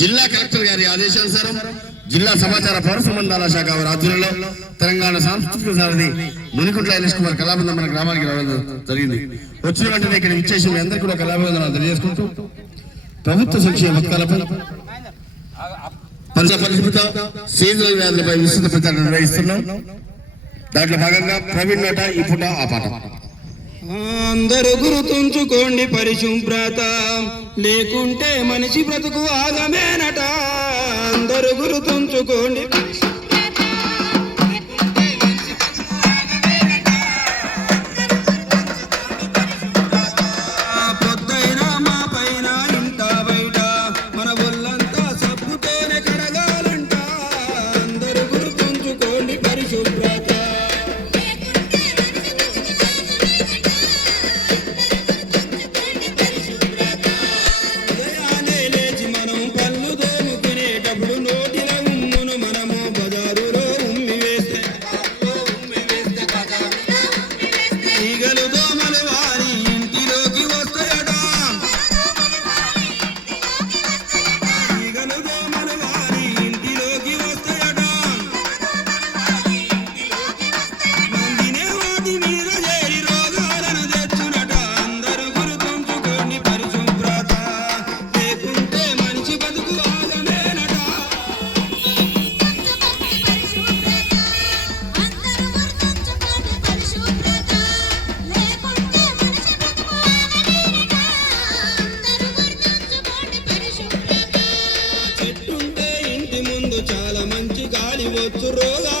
జిల్లా కలెక్టర్ గారి ఆదేశానుసారం జిల్లా సమాచార పౌర సంబంధాల శాఖ వారి ఆధ్వర్యంలో తెలంగాణ సాంస్కృతిక సారథి మునికుంట్ల ఎల్ఎస్ కుమార్ కళాబంధం మన గ్రామానికి రావడం జరిగింది. వచ్చిన వెంటనే ఇక్కడ విచ్చేసి మీ అందరికీ కూడా కళాబంధనాలు తెలియజేసుకుంటూ ప్రభుత్వ సంక్షేమ పథకాలపై పరిశుభ్రత సీజనల్ వ్యాధులపై విస్తృత ప్రచారం నిర్వహిస్తున్నాం. దాంట్లో భాగంగా ప్రవీణ్ నోట ఈ పూట ఆ పాట. అందరూ గుర్తుంచుకోండి పరిశుభ్రత లేకుంటే మనిషి బ్రతుకు ఆగమేనట. అందరూ గుర్తుంచుకోండి పొద్దైనా మా పైన ఇంట బయట మన ఒళ్ళంతా సబ్బుతోనే కడగాలంట. అందరూ గుర్తుంచుకోండి పరిశుభ్రత. చాలా మంచి గాలి వచ్చు రోగా